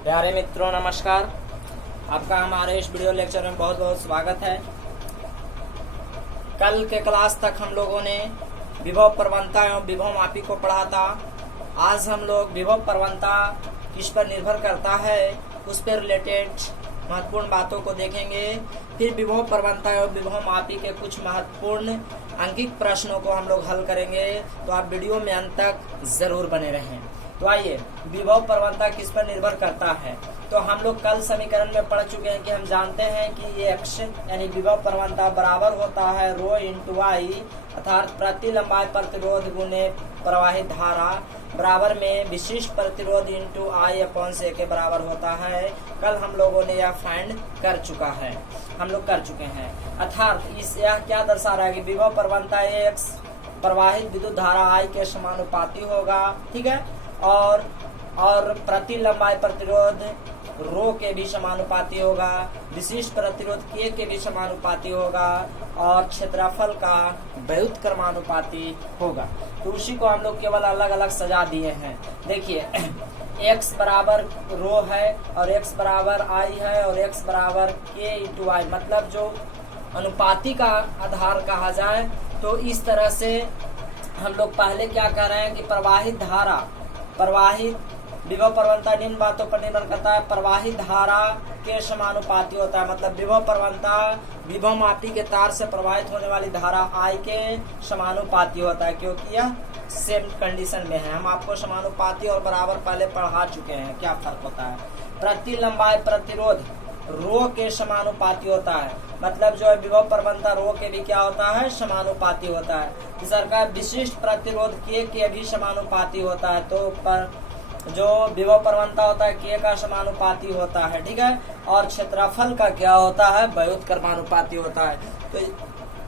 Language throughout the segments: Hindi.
प्यारे मित्रों नमस्कार। आपका हमारे इस वीडियो लेक्चर में बहुत बहुत स्वागत है। कल के क्लास तक हम लोगों ने विभव प्रवणता एवं विभव मापी को पढ़ा था। आज हम लोग विभव प्रवणता किस पर निर्भर करता है उस पर रिलेटेड महत्वपूर्ण बातों को देखेंगे। फिर विभव प्रवणता एवं विभव मापी के कुछ महत्वपूर्ण अंकित प्रश्नों को हम लोग हल करेंगे, तो आप वीडियो में अंत तक जरूर बने रहें। तो आइए, विभव प्रवणता किस पर निर्भर करता है। तो हम लोग कल समीकरण में पढ़ चुके हैं कि हम जानते हैं कि x यानी विभव प्रवणता बराबर होता है रो इंटू आई, अर्थात प्रति लंबाई प्रतिरोध गुने प्रवाहित धारा बराबर में विशिष्ट प्रतिरोध इंटू आई अपॉन से के बराबर होता है। कल हम लोगों ने यह फाइंड कर चुके हैं। अर्थात इस यह क्या दर्शा रहा है कि विभव प्रवणता x प्रवाहित विद्युत धारा I के समानुपाती होगा, ठीक है, और प्रति लंबाई प्रतिरोध रो के भी समानुपाती होगा, विशिष्ट प्रतिरोध K के भी समानुपाती होगा और क्षेत्रफल का व्युत्क्रमानुपाती होगा। तो उसी को हम लोग केवल अलग अलग सजा दिए हैं। देखिए, x बराबर रो है और x बराबर I है और x बराबर K इंटू आई, मतलब जो अनुपाती का आधार कहा जाए तो इस तरह से हम लोग पहले क्या कह रहे हैं कि प्रवाहित विभव प्रवणता निम्न बातों पर निर्भर करता है। प्रवाहित धारा के समानुपाती होता है, मतलब विभव प्रवणता विभव मापी के तार से प्रवाहित होने वाली धारा I के समानुपाती होता है, क्योंकि यह सेम कंडीशन में है। हम आपको समानुपाती और बराबर पहले पढ़ा चुके हैं, क्या फर्क होता है। प्रति लंबाई प्रतिरोध रो के समानुपाती होता है, मतलब जो है विभव प्रवणता रो के भी क्या होता है, समानुपाती होता है। इस प्रकार विशिष्ट प्रतिरोध के भी समानुपाती होता है, तो जो विभव प्रवणता होता है K का समानुपाती होता है, ठीक है, और क्षेत्रफल का क्या होता है, व्युत्क्रमानुपाती होता है। तो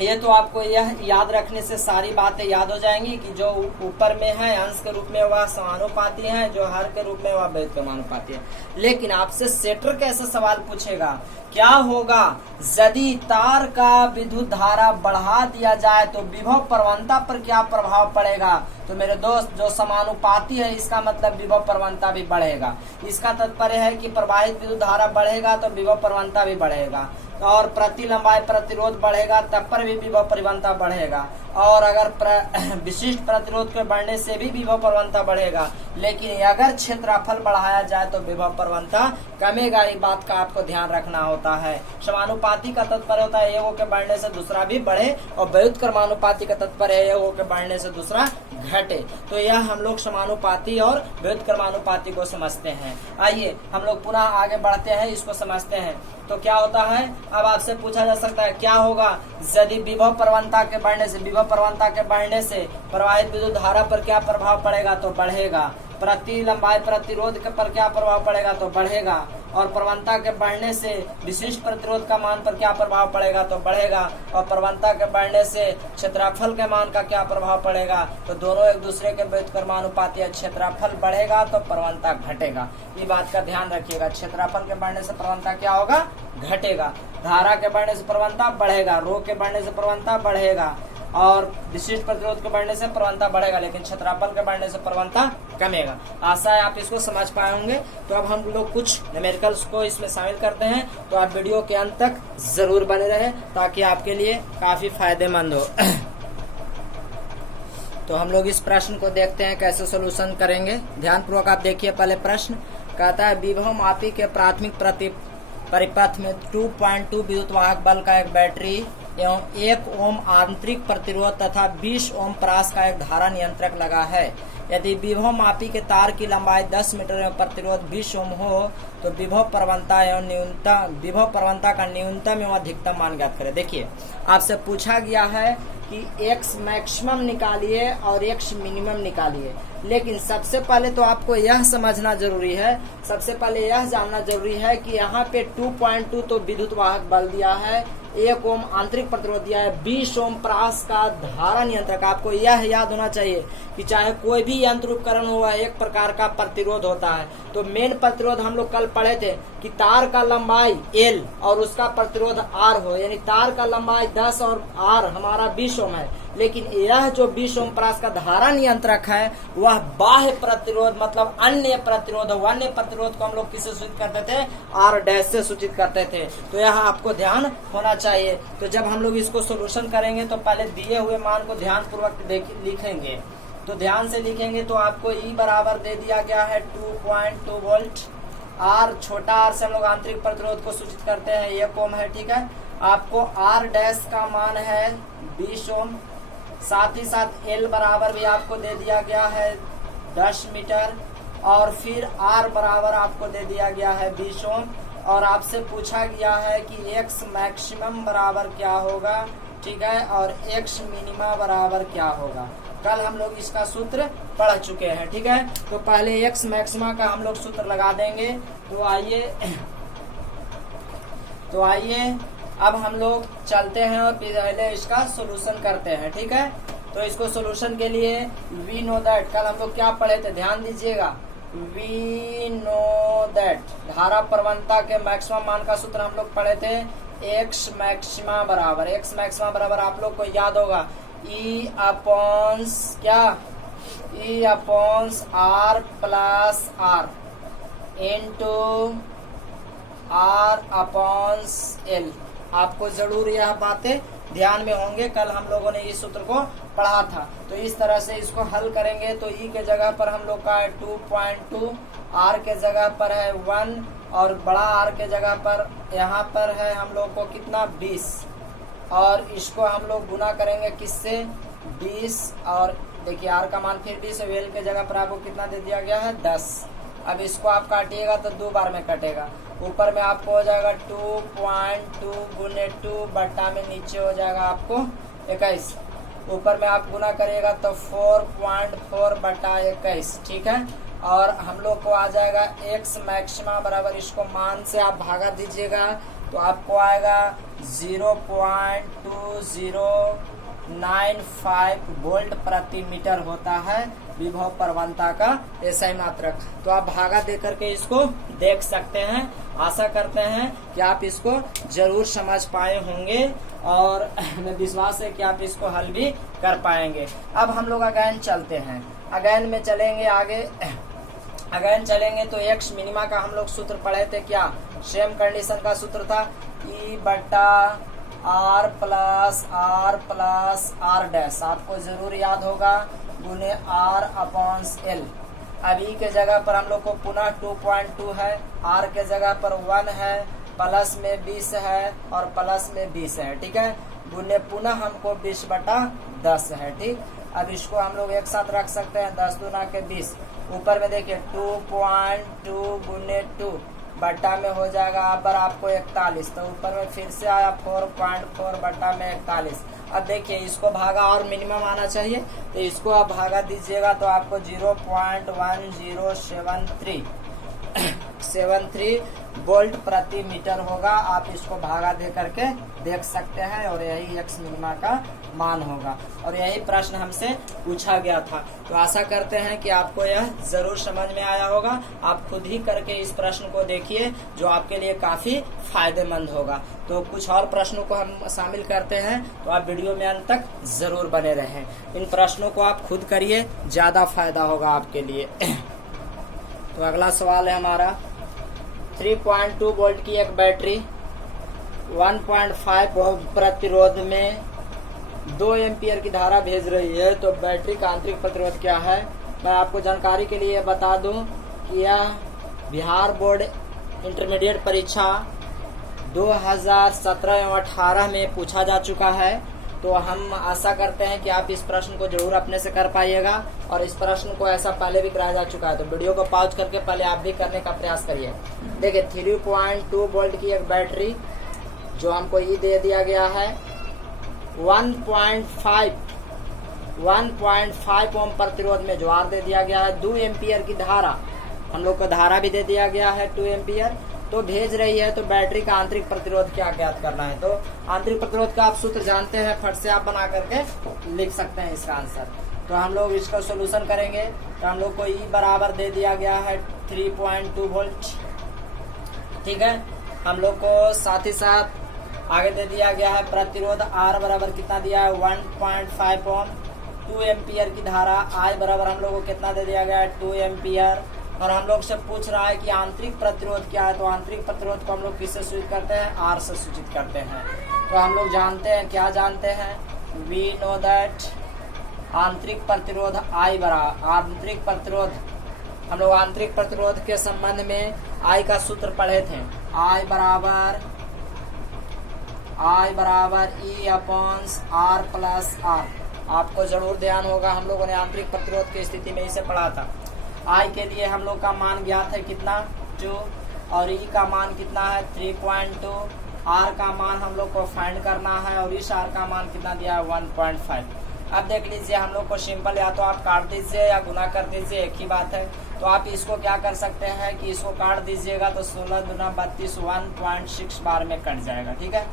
ये तो आपको यह याद रखने से सारी बातें याद हो जाएंगी कि जो ऊपर में है अंश के रूप में वह समानुपाती है, जो हर के रूप में वह व्युत्क्रमानुपाती है। लेकिन आपसे सेटर कैसे सवाल पूछेगा, क्या होगा यदि तार का विद्युत धारा बढ़ा दिया जाए तो विभव प्रवणता पर क्या प्रभाव पड़ेगा। तो मेरे दोस्त, जो समानुपाती है इसका मतलब विभव प्रवणता भी बढ़ेगा। इसका तात्पर्य है कि प्रवाहित विद्युत धारा बढ़ेगा तो विभव प्रवणता भी बढ़ेगा, और प्रति लंबाई प्रतिरोध बढ़ेगा तब पर भी विभव प्रवणता बढ़ेगा, और अगर विशिष्ट प्रतिरोध के बढ़ने से भी विभव प्रवणता बढ़ेगा। लेकिन अगर क्षेत्रफल बढ़ाया जाए तो विभव प्रवणता कमेगा। ये बात का आपको ध्यान रखना होता है। समानुपाती का तात्पर्य होता है एक के बढ़ने से दूसरा भी बढ़े, और व्युत्क्रमानुपाती का तात्पर्य है एक के बढ़ने से दूसरा घटे। तो यह हम लोग समानुपाती और व्युत्क्रमानुपाती को समझते हैं। आइए हम लोग पुनः आगे बढ़ते हैं, इसको समझते हैं। तो क्या होता है, अब आपसे पूछा जा सकता है क्या होगा यदि विभव प्रवणता के बढ़ने से प्रवाहित विद्युत धारा पर क्या प्रभाव पड़ेगा। तो बढ़ेगा। प्रति लंबाई प्रतिरोध पर क्या प्रभाव पड़ेगा, तो बढ़ेगा। और प्रवणता के बढ़ने से विशिष्ट प्रतिरोध का मान पर क्या प्रभाव पड़ेगा, तो बढ़ेगा। और प्रवणता के बढ़ने से क्षेत्रफल के मान का क्या प्रभाव पड़ेगा, तो दोनों एक दूसरे के व्युत्क्रमानुपाती है। क्षेत्रफल बढ़ेगा तो प्रवणता घटेगा। ये बात का ध्यान रखिएगा। क्षेत्रफल के बढ़ने से प्रवणता क्या होगा, घटेगा। धारा के बढ़ने से प्रवणता बढ़ेगा, रो के बढ़ने से प्रवणता बढ़ेगा, और विशिष्ट प्रतिरोध के बढ़ने से प्रवणता बढ़ेगा, लेकिन क्षेत्रफल के बढ़ने से प्रवणता कमेगा। आशा है आप इसको समझ पाए होंगे। तो अब हम लोग कुछ न्यूमेरिकल्स को इसमें शामिल करते हैं, तो आप वीडियो के अंत तक जरूर बने रहे ताकि आपके लिए काफी फायदेमंद हो। तो हम लोग इस प्रश्न को देखते हैं कैसे सोल्यूशन करेंगे। ध्यानपूर्वक आप देखिए। पहले प्रश्न कहता है विभव मापी के प्राथमिक परिपथ में 2.2 विद्युत वाहक बल का एक बैटरी एवं 1 ओम आंतरिक प्रतिरोध तथा 20 ओम प्रास का एक धारा नियंत्रक लगा है। यदि विभव मापी के तार की लंबाई 10 मीटर एवं प्रतिरोध 20 ओम हो तो विभव प्रवणता का न्यूनतम एवं अधिकतम मान ज्ञात करें। देखिए, आपसे पूछा गया है कि x मैक्सिमम निकालिए और x मिनिमम निकालिए, लेकिन सबसे पहले तो आपको यह समझना जरूरी है, सबसे पहले यह जानना जरूरी है कि यहाँ पे 2.2 तो विद्युत वाहक बल दिया है, 1 ओम आंतरिक प्रतिरोध दिया है, 20 ओम प्रास का धारा नियंत्रक। आपको यह याद होना चाहिए कि चाहे कोई भी यंत्र उपकरण हो एक प्रकार का प्रतिरोध होता है। तो मेन प्रतिरोध हम लोग कल पढ़े थे कि तार का लंबाई L और उसका प्रतिरोध R हो, यानी तार का लंबाई 10 और R हमारा 20 ओम है, लेकिन यह जो 20 ओम परास का धारा नियंत्रक है वह बाह्य प्रतिरोध मतलब अन्य प्रतिरोध को हम लोग किससे सूचित करते थे, R डैश से सूचित करते थे। तो यह आपको ध्यान होना चाहिए। तो जब हम लोग इसको सोल्यूशन करेंगे तो पहले दिए हुए मान को ध्यान पूर्वक लिखेंगे। तो ध्यान से लिखेंगे तो आपको E बराबर दे दिया गया है 2.2 वोल्ट। R छोटा r से हम लोग आंतरिक प्रतिरोध को सूचित करते हैं, 1 ओम है, ठीक है। आपको R डैश का मान है 20 ओम। साथ ही साथ L बराबर भी आपको दे दिया गया है 10 मीटर और फिर R बराबर आपको दे दिया गया है 20 ओम। और आपसे पूछा गया है कि X मैक्सिमम बराबर क्या होगा, ठीक है, और X मिनिमा बराबर क्या होगा। कल हम लोग इसका सूत्र पढ़ चुके हैं, ठीक है। तो पहले X मैक्सिमा का हम लोग सूत्र लगा देंगे। तो आइए अब हम लोग चलते हैं और पहले इसका सोल्यूशन करते हैं, ठीक है। तो इसको सोल्यूशन के लिए वी नो दैट, कल हम लोग क्या पढ़े थे, ध्यान दीजिएगा। वी नो दैट धारा प्रवणता के मैक्सिमम मान का सूत्र हम लोग पढ़े थे। X मैक्सिमा बराबर आप लोग को याद होगा E upon R plus R into R upon L। आपको जरूर यह बातें ध्यान में होंगे, कल हम लोगों ने इस सूत्र को पढ़ा था। तो इस तरह से इसको हल करेंगे तो E के जगह पर हम लोग का है 2.2, R के जगह पर है 1 और बड़ा R के जगह पर यहाँ पर है हम लोग को कितना 20, और इसको हम लोग गुना करेंगे किससे 20, और देखिए R का मान फिर 20 है, L के जगह पर आपको कितना दे दिया गया है 10। अब इसको आप काटिएगा तो 2 बार में कटेगा, ऊपर में आपको हो जाएगा 2.2 गुने 2 बट्टा में नीचे हो जाएगा आपको 21, ऊपर में आप गुना करिएगा तो 4.4 बट्टा 21, ठीक है। और हम लोग को आ जाएगा X मैक्सिमा बराबर, इसको मान से आप भागा दीजिएगा तो आपको आएगा 0.2095 वोल्ट प्रति मीटर होता है विभव प्रवणता का एसआई मात्रक। तो आप भागा दे करके इसको देख सकते हैं। आशा करते हैं कि आप इसको जरूर समझ पाए होंगे और हमें विश्वास है कि आप इसको हल भी कर पाएंगे। अब हम लोग अगेन चलते हैं, अगेन में चलेंगे आगे। अगेन चलेंगे तो X मिनिमा का हम लोग सूत्र पढ़े थे, क्या सेम कंडीशन का सूत्र था E बट्टा R प्लस R डैश, आपको जरूर याद होगा, गुने R अपॉन L। अब E के जगह पर हम लोग को पुनः 2.2 है, R के जगह पर 1 है, प्लस में 20 है और प्लस में 20 है, ठीक है, गुने पुनः हमको 20/10 है, ठीक। अब इसको हम लोग एक साथ रख सकते हैं, 10 दूना के 20, ऊपर में देखिए 2.2 गुने 2 बट्टा में हो जाएगा पर आपको 41, तो ऊपर में फिर से आया 4.4 बट्टा में 41। अब देखिए इसको भागा और मिनिमम आना चाहिए, तो इसको आप भागा दीजिएगा तो आपको 0.1073 वोल्ट प्रति मीटर होगा। आप इसको भागा दे करके देख सकते हैं और यही X मिनिमा का मान होगा और यही प्रश्न हमसे पूछा गया था। तो आशा करते हैं कि आपको यह जरूर समझ में आया होगा। आप खुद ही करके इस प्रश्न को देखिए जो आपके लिए काफी फायदेमंद होगा। तो कुछ और प्रश्नों को हम शामिल करते हैं, तो आप वीडियो में अंत तक जरूर बने रहें। इन प्रश्नों को आप खुद करिए, ज्यादा फायदा होगा आपके लिए। तो अगला सवाल है हमारा, 3.2 वोल्ट की एक बैटरी 1.5 ओम प्रतिरोध में 2 एम्पियर की धारा भेज रही है, तो बैटरी का आंतरिक प्रतिरोध क्या है। मैं आपको जानकारी के लिए बता दूं कि यह बिहार बोर्ड इंटरमीडिएट परीक्षा 2017 एवं 18 में पूछा जा चुका है। तो हम आशा करते हैं कि आप इस प्रश्न को जरूर अपने से कर पाइएगा और इस प्रश्न को ऐसा पहले भी कराया जा चुका है। तो वीडियो को पॉज करके पहले आप भी करने का प्रयास करिए। देखिए 3.2 वोल्ट की एक बैटरी जो हमको ये दे दिया गया है 1.5 ओम प्रतिरोध में जो आर दे दिया गया है, 2 एम्पियर की धारा, हम लोग को धारा भी दे दिया गया है 2 एम्पियर, तो भेज रही है। तो बैटरी का आंतरिक प्रतिरोध क्या ज्ञात करना है। तो आंतरिक प्रतिरोध का आप सूत्र जानते हैं, फट से आप बना करके लिख सकते हैं इसका आंसर। तो हम लोग इसका सोल्यूशन करेंगे। तो हम लोग को ई बराबर दे दिया गया है 3.2 वोल्ट, ठीक है। हम लोग को साथ ही साथ आगे दे दिया गया है प्रतिरोध आर बराबर कितना दिया है 1.5 ओम, 2 एम्पियर की धारा आई बराबर हम लोग को कितना दे दिया गया है 2 एम्पियर। और हम लोग से पूछ रहा है कि आंतरिक प्रतिरोध क्या है, तो आंतरिक प्रतिरोध को हम लोग किससे सूचित करते हैं, आर से सूचित करते हैं। तो हम लोग जानते हैं, क्या जानते हैं, वी नो दैट आंतरिक प्रतिरोध आई बराबर, आंतरिक प्रतिरोध, हम लोग आंतरिक प्रतिरोध के संबंध में आई का सूत्र पढ़े थे, आई बराबर E upon R plus R. आपको जरूर ध्यान होगा, हम लोगों ने आंतरिक प्रतिरोध की स्थिति में इसे पढ़ा था। आई के लिए हम लोग का मान ज्ञात है कितना 2, और ई का मान कितना है 3.2, आर का मान हम लोग को फाइंड करना है, और इस आर का मान कितना दिया है 1.5। अब देख लीजिए, हम लोग को सिंपल या तो आप काट दीजिए या गुना कर दीजिए, एक ही बात है। तो आप इसको क्या कर सकते हैं कि इसको काट दीजिएगा तो 16 दूना 32 1.6 बार में कट जाएगा, ठीक है।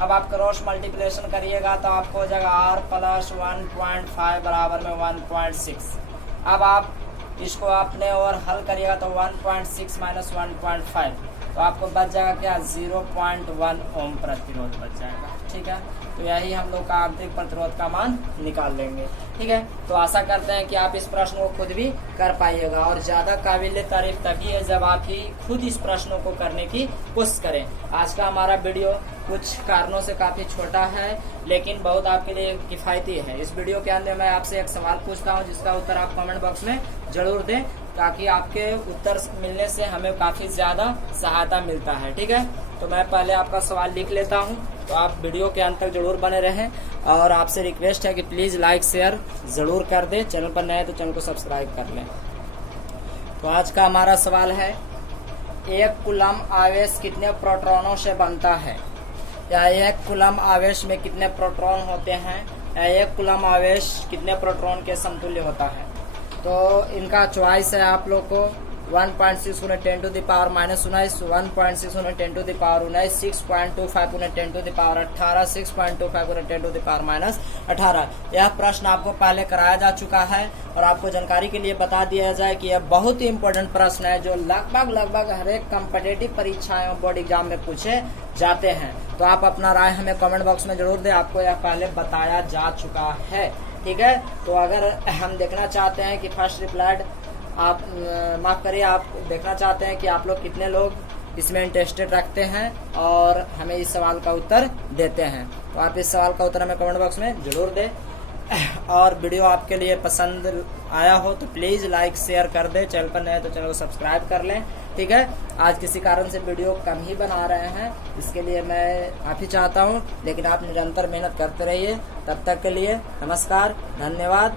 अब आप क्रॉस मल्टीप्लिकेशन करिएगा तो आपको हो जाएगा आर प्लस 1.5 बराबर में 1.6। अब आप इसको अपने और हल करिएगा तो 1.6 माइनस 1.5, तो आपको बच जाएगा क्या 0.1 ओम प्रतिरोध बच जाएगा, ठीक है। तो यही हम लोग का आंतरिक प्रतिरोध का मान निकाल लेंगे, ठीक है। तो आशा करते हैं कि आप इस प्रश्न को खुद भी कर पाइएगा, और ज्यादा काबिल तारीफ तभी है जब आप ही खुद इस प्रश्नों को करने की कोशिश करें। आज का हमारा वीडियो कुछ कारणों से काफी छोटा है, लेकिन बहुत आपके लिए किफायती है। इस वीडियो के अंदर मैं आपसे एक सवाल पूछता हूँ, जिसका उत्तर आप कमेंट बॉक्स में जरूर दें, ताकि आपके उत्तर मिलने से हमें काफी ज्यादा सहायता मिलता है, ठीक है। तो मैं पहले आपका सवाल लिख लेता हूं, तो आप वीडियो के अंत तक जरूर बने रहें, और आपसे रिक्वेस्ट है कि प्लीज लाइक शेयर जरूर कर दें। चैनल पर नए हैं तो चैनल को सब्सक्राइब कर लें। तो आज का हमारा सवाल है, एक कूलम्ब आवेश कितने प्रोटॉनों से बनता है, या एक कूलम्ब आवेश में कितने प्रोटॉन होते हैं, या एक कूलम्ब आवेश कितने प्रोटॉन के समतुल्य होता है। तो इनका चॉइस है आप लोग को 1.6 × 10⁻⁻19, 1.6 × 10⁻19, 6.25 × 10⁻18, 6.25 × 10⁻18। यह प्रश्न आपको पहले कराया जा चुका है, और आपको जानकारी के लिए बता दिया जाए कि यह बहुत ही इम्पोर्टेंट प्रश्न है, जो लगभग हर एक कॉम्पिटिटिव परीक्षाएं बोर्ड एग्जाम में पूछे जाते हैं। तो आप अपना राय हमें कमेंट बॉक्स में जरूर दें, आपको यह पहले बताया जा चुका है, ठीक है। तो अगर हम देखना चाहते हैं कि फर्स्ट रिप्लाइड आप माफ करिए, आप देखना चाहते हैं कि आप लोग कितने लोग इसमें इंटरेस्टेड रखते हैं और हमें इस सवाल का उत्तर देते हैं, तो आप इस सवाल का उत्तर हमें कमेंट बॉक्स में जरूर दें। और वीडियो आपके लिए पसंद आया हो तो प्लीज लाइक शेयर कर दें, चैनल पर नए तो चैनल को सब्सक्राइब कर लें, ठीक है। आज किसी कारण से वीडियो कम ही बना रहे हैं, इसके लिए मैं माफी चाहता हूं, लेकिन आप निरंतर मेहनत करते रहिए। तब तक के लिए नमस्कार, धन्यवाद।